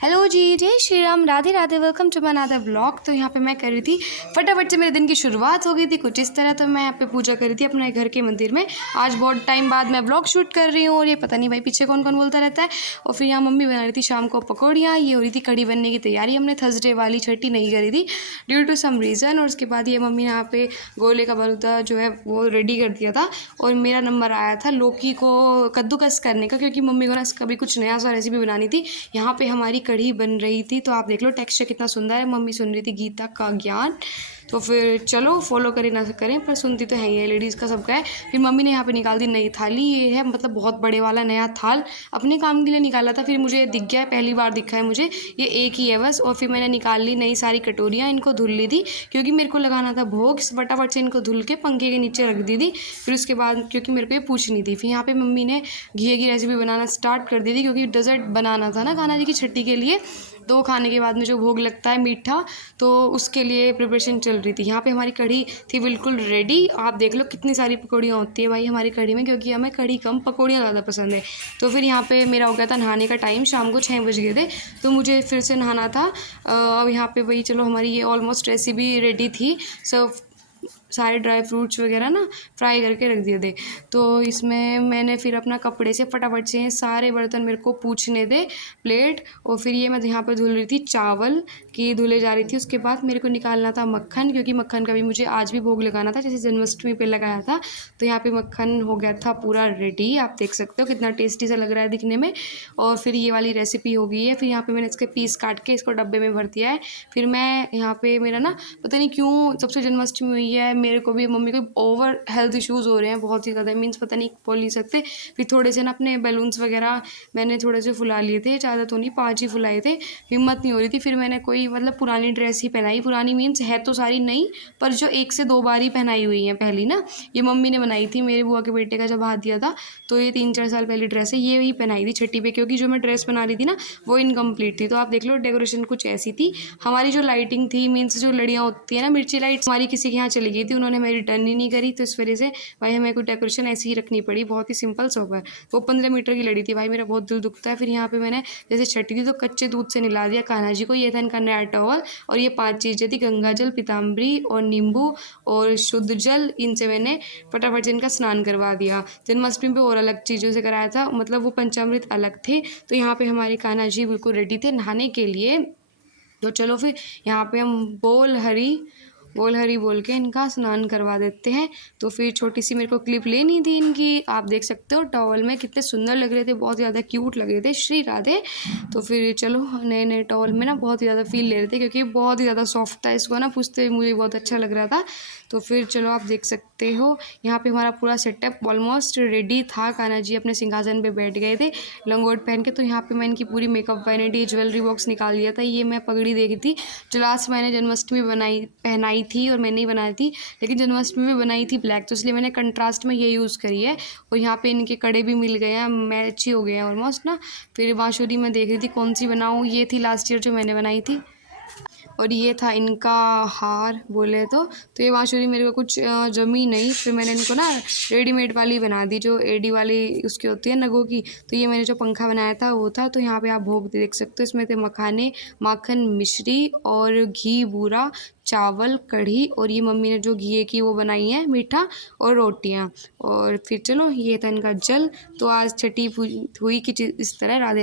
Hello ji, जय Shri Ram, Radhe Radhe. Welcome to my another vlog. तो यहाँ पे मैं कर रही थी फटाफट से, मेरे दिन की शुरुआत हो गई थी कुछ इस तरह। तो मैं यहाँ पे पूजा कर रही थी अपने घर के मंदिर में। आज बहुत टाइम बाद मैं व्लॉग शूट कर रही हूँ और ये पता नहीं भाई पीछे कौन कौन बोलता रहता है। और फिर यहाँ मम्मी बना रही थी शाम को पकौड़ियाँ, ये हो रही थी कढ़ी बनने की तैयारी। हमने थर्सडे वाली छठी नहीं करी थी ड्यू टू सम रीज़न। और उसके बाद ये मम्मी ने यहाँ पे गोले का बलूदा जो है वो रेडी कर दिया था और मेरा नंबर आया था लौकी को कद्दूकस करने का, क्योंकि मम्मी को ना कभी कुछ नया सा रेसिपी बनानी थी। यहाँ पे हमारी कढ़ी बन रही थी तो आप देख लो टेक्सचर कितना सुंदर है। मम्मी सुन रही थी गीता का ज्ञान, तो फिर चलो फॉलो करें ना करें पर सुनती तो है ही है, लेडीज़ का सबका है। फिर मम्मी ने यहाँ पे निकाल दी नई थाली। ये है मतलब बहुत बड़े वाला नया थाल, अपने काम के लिए निकाला था। फिर मुझे दिख गया है, पहली बार दिखा है मुझे, ये एक ही है बस। और फिर मैंने निकाल ली नई सारी कटोरियाँ, इनको धुल ली थी क्योंकि मेरे को लगाना था भोग। फटाफट से इनको धुल के पंखे के नीचे रख दी थी। फिर उसके बाद क्योंकि मेरे को ये पूछनी थी, फिर यहाँ पे मम्मी ने घी की रेसिपी बनाना स्टार्ट कर दी थी क्योंकि डेजर्ट बनाना था ना कान्हा जी की छठी के लिए। दो खाने के बाद में जो भोग लगता है मीठा, तो उसके लिए प्रिपरेशन चल रही थी। यहाँ पे हमारी कढ़ी थी बिल्कुल रेडी। आप देख लो कितनी सारी पकौड़ियाँ होती है भाई हमारी कढ़ी में, क्योंकि हमें कढ़ी कम पकौड़ियाँ ज़्यादा पसंद है। तो फिर यहाँ पे मेरा हो गया था नहाने का टाइम, शाम को 6 बज गए थे तो मुझे फिर से नहाना था। अब यहाँ पे भाई चलो हमारी ये ऑलमोस्ट रेसिपी रेडी थी। सब सारे ड्राई फ्रूट्स वगैरह ना फ्राई करके रख दिए थे। तो इसमें मैंने फिर अपना कपड़े से फटाफट से सारे बर्तन मेरे को पूछने थे प्लेट। और फिर ये मैं यहाँ पे धुल रही थी चावल की, धुले जा रही थी। उसके बाद मेरे को निकालना था मक्खन, क्योंकि मक्खन का भी मुझे आज भी भोग लगाना था जैसे जन्माष्टमी पे लगाया था। तो यहाँ पे मक्खन हो गया था पूरा रेडी, आप देख सकते हो कितना टेस्टी सा लग रहा है दिखने में। और फिर ये वाली रेसिपी हो गई है। फिर यहाँ पे मैंने इसके पीस काट के इसको डब्बे में भर दिया है। फिर मैं यहाँ पे मेरा ना पता नहीं क्यों जब से जन्माष्टमी हुई है मेरे को भी मम्मी को ओवर हेल्थ इश्यूज़ हो रहे हैं बहुत ही ज़्यादा, मीन्स पता नहीं बोल नहीं सकते। फिर थोड़े से ना अपने बैलून्स वगैरह मैंने थोड़े से फुला लिए थे, ज़्यादा तो नहीं 5 ही फुलाए थे, हिम्मत नहीं हो रही थी। फिर मैंने कोई मतलब पुरानी ड्रेस ही पहनाई, पुरानी मीन्स है तो सारी नई पर जो 1 से 2 बार ही पहनाई हुई है। पहली ना ये मम्मी ने बनाई थी मेरे बुआ के बेटे का जब हाथ दिया था, तो ये 3-4 साल पहली ड्रेस है, ये ही पहनाई थी छठी पे, क्योंकि जो मैं ड्रेस बना रही थी ना वो इनकम्प्लीट थी। तो आप देख लो डेकोरेशन कुछ ऐसी थी। हमारी जो लाइटिंग थी मीन्स जो लड़ियाँ होती है ना मिर्ची लाइट्स, हमारी किसी के यहाँ चली गई थी, उन्होंने मेरी रिटर्न ही नहीं करी। तो इस वजह से भाई हमें कोई डेकोरेशन ऐसी ही रखनी पड़ी, बहुत ही सिंपल सोबर। वो 15 मीटर की लड़ी थी भाई, मेरा बहुत दिल दुखता है। फिर यहाँ पे मैंने जैसे छठी थी तो कच्चे दूध से नहला दिया कान्हा जी को। ये था इनका नया टॉवल और ये 5 चीज़ें थी, गंगा जल, पीताम्बरी और नींबू और शुद्ध जल। इनसे मैंने फटाफट से इनका स्नान करवा दिया। जन्माष्टमी पे और अलग चीज़ों से कराया था, मतलब वो पंचामृत अलग थे। तो यहाँ पे हमारे कान्हा जी बिल्कुल रेडी थे नहाने के लिए। तो चलो फिर यहाँ पे हम बोल हरी बोल के इनका स्नान करवा देते हैं। तो फिर छोटी सी मेरे को क्लिप लेनी थी इनकी, आप देख सकते हो टॉवल में कितने सुंदर लग रहे थे, बहुत ज़्यादा क्यूट लग रहे थे, श्री राधे। तो फिर चलो नए नए टॉवल में ना बहुत ही ज़्यादा फील ले रहे थे क्योंकि बहुत ही ज़्यादा सॉफ्ट था, इसको ना पूछते हुए मुझे बहुत अच्छा लग रहा था। तो फिर चलो आप देख सकते हो यहाँ पे हमारा पूरा सेटअप ऑलमोस्ट रेडी था। कान्हा जी अपने सिंहासन पे बैठ गए थे लंगोट पहन के। तो यहाँ पे मैं इनकी पूरी मेकअप वैनिटी ज्वेलरी बॉक्स निकाल लिया था। ये मैं पगड़ी देखी थी जो लास्ट मैंने जन्माष्टमी पहनाई थी और मैंने ही बनाई थी, लेकिन जन्माष्टमी में बनाई थी ब्लैक, तो इसलिए मैंने कंट्रास्ट में ये यूज़ करी है। और यहाँ पे इनके कड़े भी मिल गए हैं, मैच ही हो गए हैं ऑलमोस्ट ना। फिर बांसुरी में देख रही थी कौन सी बनाऊँ, ये थी लास्ट ईयर जो मैंने बनाई थी। और ये था इनका हार बोले तो ये बांसुरी मेरे को कुछ जमी नहीं, फिर मैंने इनको ना रेडीमेड वाली बना दी जो एडी वाली उसकी होती है नगों की। तो ये मैंने जो पंखा बनाया था वो था। तो यहाँ पे आप भोग देख सकते हो, इसमें थे मखाने, माखन, मिश्री और घी बूरा, चावल, कढ़ी और ये मम्मी ने जो घी की वो बनाई है मीठा और रोटियाँ। और फिर चलो ये था इनका जल। तो आज छठी हुई कि इस तरह राधे।